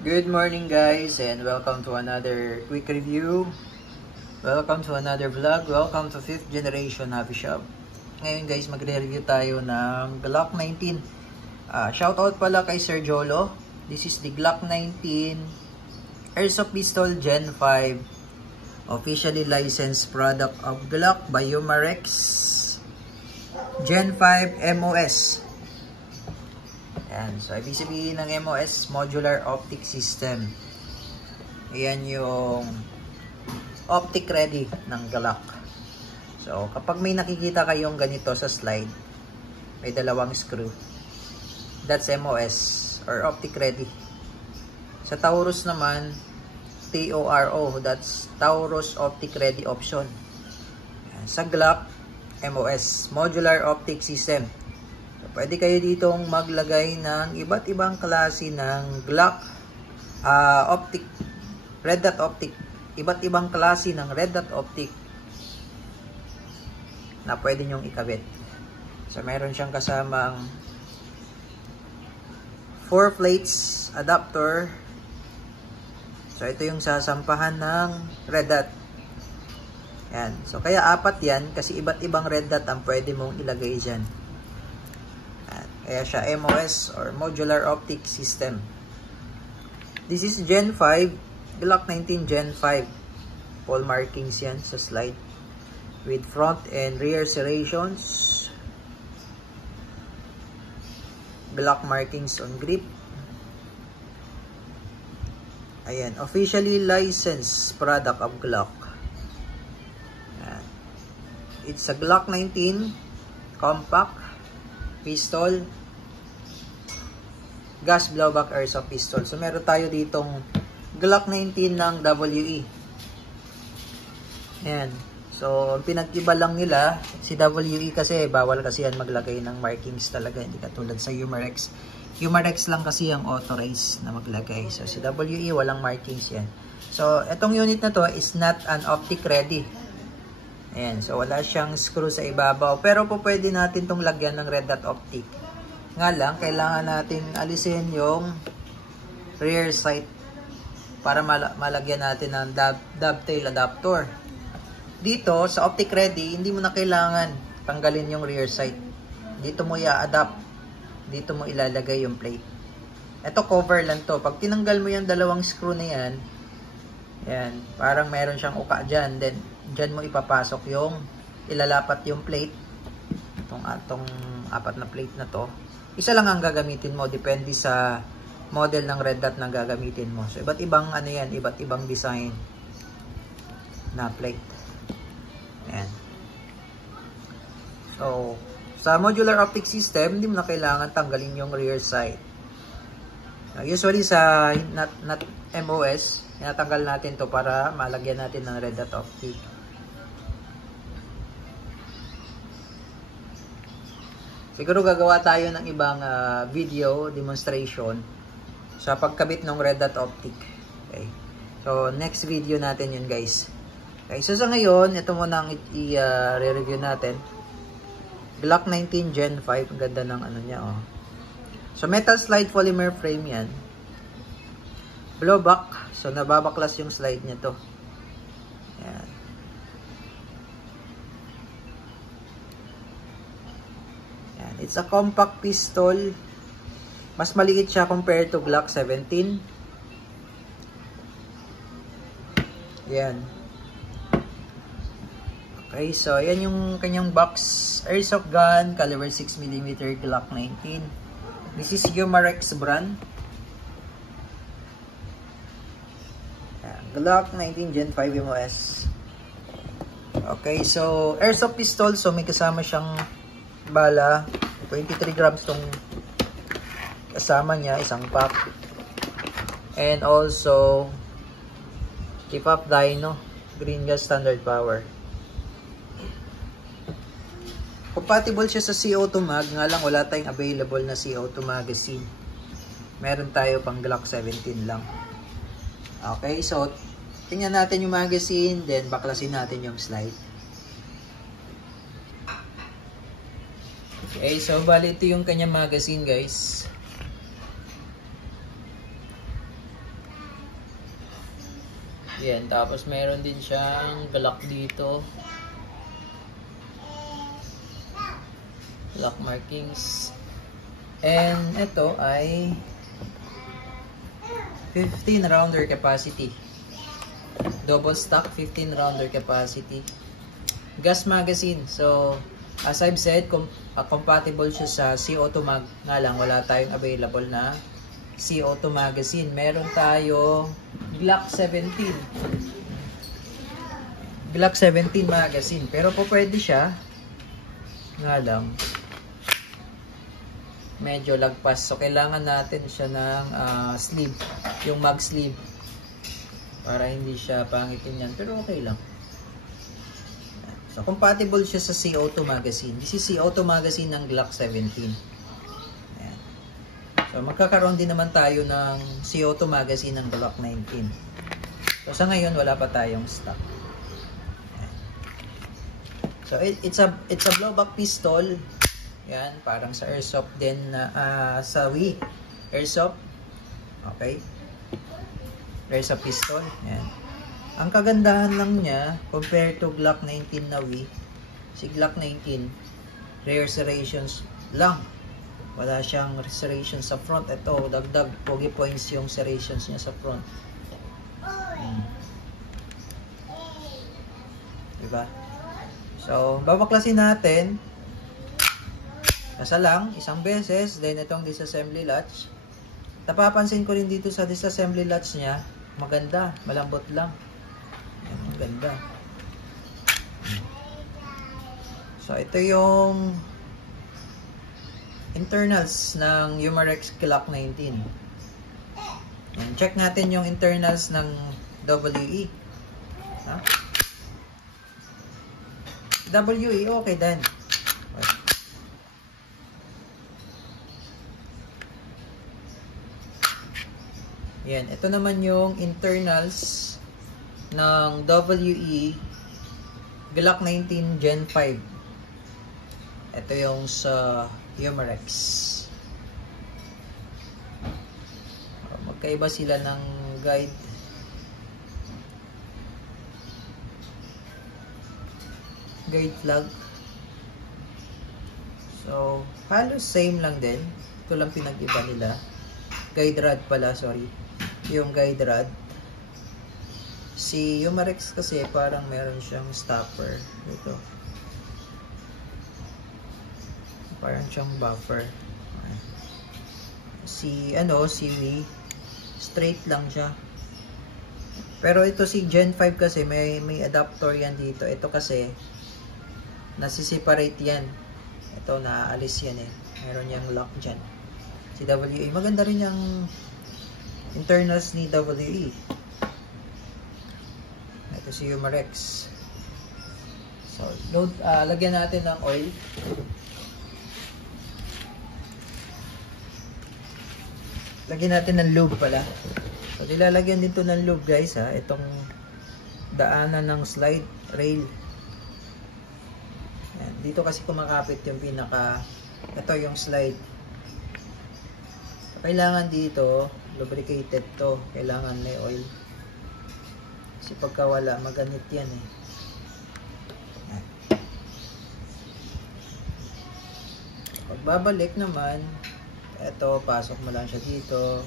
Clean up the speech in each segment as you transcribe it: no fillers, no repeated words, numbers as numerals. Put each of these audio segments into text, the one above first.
Good morning guys and welcome to another quick review. Welcome to another vlog. Welcome to 5th Generation Hobby Shop. Ngayon guys, magre-review tayo ng Glock 19. Shoutout pala kay Sir Jolo. This is the Glock 19 Airsoft Pistol Gen 5. Officially licensed product of Glock by Umarex Gen 5 MOS. Ayan. So, ibig sabihin ng MOS, Modular Optic System. Ayan yung optic ready ng Glock. So, kapag may nakikita kayong ganito sa slide, may dalawang screw. That's MOS or optic ready. Sa Taurus naman, TORO. That's Taurus Optic Ready Option. Ayan. Sa Glock, MOS, Modular Optic System. Pwede kayo ditong maglagay ng iba't ibang klase ng Glock optic, red dot optic, iba't ibang klase ng red dot optic na pwede nyong ikabit. So meron siyang kasamang 4 plates adapter. So ito yung sasampahan ng red dot. Yan. So kaya apat yan kasi iba't ibang red dot ang pwede mong ilagay dyan. Kaya siya MOS or Modular Optic System. This is Gen 5, Glock 19 Gen 5. Full markings yan sa slide. With front and rear serrations. Glock markings on grip. Ayan, officially licensed product of Glock. Ayan. It's a Glock 19 compact pistol, gas blowback airsoft pistol. So meron tayo ditong Glock 19 ng WE. Ayan. So pinag-iba lang nila si WE kasi bawal kasi yan maglagay ng markings talaga, hindi katulad sa Umarex. Umarex lang kasi ang authorized na maglagay. So si WE walang markings yan. So etong unit na to is not an optic ready. Ayan, so wala siyang screw sa ibabaw. Pero po pwede natin itong lagyan ng red dot optic. Nga lang, kailangan natin alisin yung rear sight para malagyan natin ng dovetail adapter. Dito, sa optic ready, hindi mo na kailangan tanggalin yung rear sight. Dito mo i-adapt. Dito mo ilalagay yung plate. Ito cover lang to. Pag tinanggal mo yung dalawang screw na yan, yan, parang meron siyang uka dyan. Then, dyan mo ipapasok yung, ilalapat yung plate. Itong apat na plate na to. Isa lang ang gagamitin mo. Depende sa model ng red dot na gagamitin mo. So, iba't ibang ano yan, iba't ibang design na plate. Ayan. So, sa modular optic system, hindi mo na kailangan tanggalin yung rear sight. Usually sa not MOS, tinatanggal natin to para malagyan natin ng red dot optic. Siguro gagawa tayo ng ibang video demonstration sa pagkabit ng red dot optic. Okay. So next video natin yun guys. Okay, so sa ngayon, ito muna ang i-review natin. Glock 19 Gen 5, ang ganda ng ano niya oh. So metal slide polymer frame yan. Blowback. So, nababaklas yung slide niya to. Ayan. Ayan. It's a compact pistol. Mas maliit siya compared to Glock 17. Ayan. Okay, so ayan yung kanyang box. Airsoft gun, caliber 6mm Glock 19. This is Umarex brand. Glock 19 Gen 5 MOS. Okay, so airsoft pistol. So may kasama siyang bala. 23 grams tong kasama niya, isang pack. And also keep up dyno, green gas standard power. Compatible siya sa CO2 mag, nga lang wala tayong available na CO2 magazine. Meron tayo pang Glock 17 lang. Okay, so tingnan natin yung magazine, then baklasin natin yung slide. Okay, so bali ito yung kanyang magazine guys. Yan, tapos meron din siyang Glock dito. Glock markings. And ito ay 15 rounder capacity. Double stock 15 rounder capacity. Gas magazine. So, as I've said, compatible siya sa CO2 mag. Nga lang, wala tayong available na CO2 magazine. Meron tayo Glock 17. Glock 17 magazine. Pero po pwede siya. Nga lang, medyo lagpas. So, kailangan natin siya ng sleeve. Yung mag sleeve. Para hindi siya pangitin yan. Pero okay lang. So, compatible siya sa CO2 magazine. This is CO2 magazine ng Glock 17. Ayan. So, magkakaroon din naman tayo ng CO2 magazine ng Glock 19. So, sa ngayon, wala pa tayong stock. Ayan. So, it's a blowback pistol. Yan, parang sa airsoft din na sa Wii. Airsoft. Okay. Airsoft pistol. Yan. Ang kagandahan lang niya compared to Glock 19 na Wii, si Glock 19 rear serrations lang. Wala siyang serrations sa front. Ito, dagdag pogi points yung serrations niya sa front. Diba? So, babaklasin natin. Nasa lang, isang beses, then itong disassembly latch. Napapansin ko rin dito sa disassembly latch niya, maganda, malambot lang. Ayan, maganda. So, ito yung internals ng Umarex Glock 19. Ayan, check natin yung internals ng WE. Ha? WE, okay din. Yan, ito naman yung internals ng WE Glock 19 Gen 5. Ito yung sa Umarex. Magkaiba sila ng guide. Guide flag. So, halos same lang din. Ito lang pinag-iba nila. Guide rod pala, sorry. Yung guide rod. Si Umarex kasi parang meron siyang stopper dito. Parang siyang buffer. Si Wii straight lang siya. Pero ito si Gen 5 kasi may adapter yan dito. Ito kasi nasi-separate yan. Ito naaalis yan eh. Meron yang lock dyan. Si WE maganda rin yung internals ni WE. Ito si Umarex. So, lagyan natin ng oil. Lagyan natin ng lube pala. So, nilalagyan dito ng lube guys ha. Itong daanan ng slide rail. Ayan. Dito kasi kumakapit yung ito yung slide. So, kailangan dito lubricated to. Kailangan may oil. Kasi pagka wala, maganit yan eh. Pagbabalik naman, eto, pasok mo lang siya dito.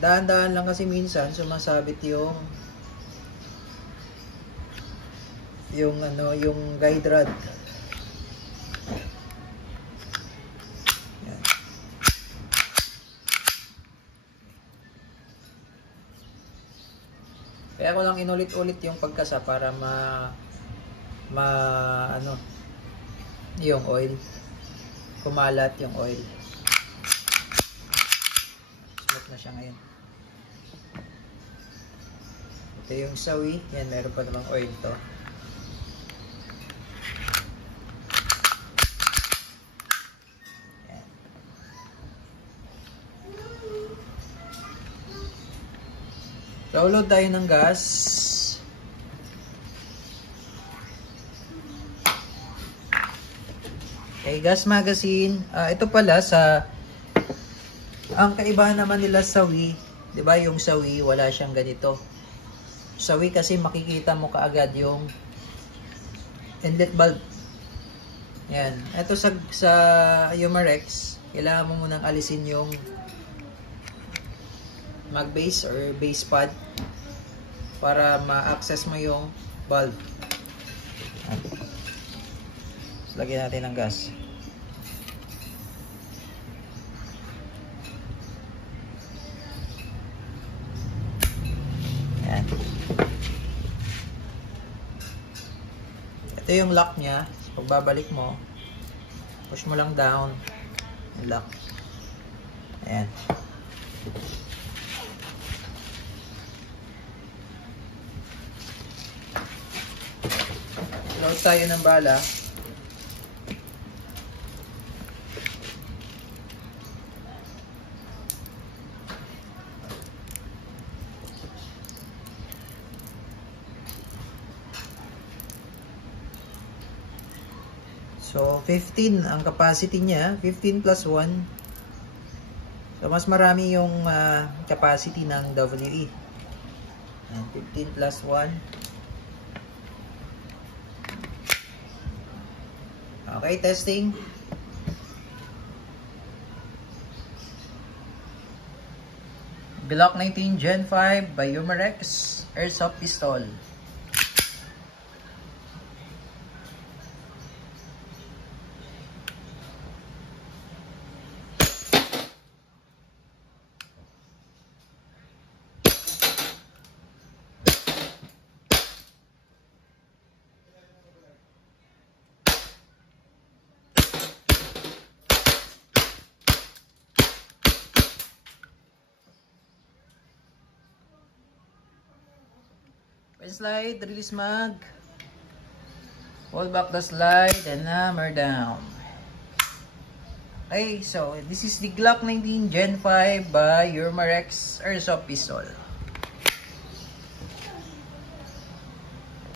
Dahan-dahan lang kasi minsan sumasabit yung guide rod. Yan. Kaya ko lang inulit-ulit yung pagkasa para yung oil. Kumalat yung oil. Smooth na siya ngayon. Ito yung sawi. Yan, meron pa namang oil to. Yan. So, load tayo ng gas. Okay, gas magazine. Ito pala ang kaibahan naman nila sa Wii, 'di ba? Yung sa Wii wala siyang ganito. Sawi kasi makikita mo kaagad yung inlet valve. Yan. Ito sa Umarex, kailangan mo munang alisin yung mag base or base pad para ma-access mo yung valve. So, lagyan natin ng gas. Yan. Ito yung lock niya. So, pagbabalik mo, push mo lang down yung lock. Ayan. Load tayo ng bala. So, 15 ang capacity niya. 15 plus 1. So, mas marami yung capacity ng WE. 15 plus 1. Okay, testing. Glock 19 Gen 5 by Umarex Airsoft Pistol. Slide, release mag, hold back the slide, and hammer down. Okay, so this is the Glock 19 Gen 5 by Umarex Airsoft Pistol.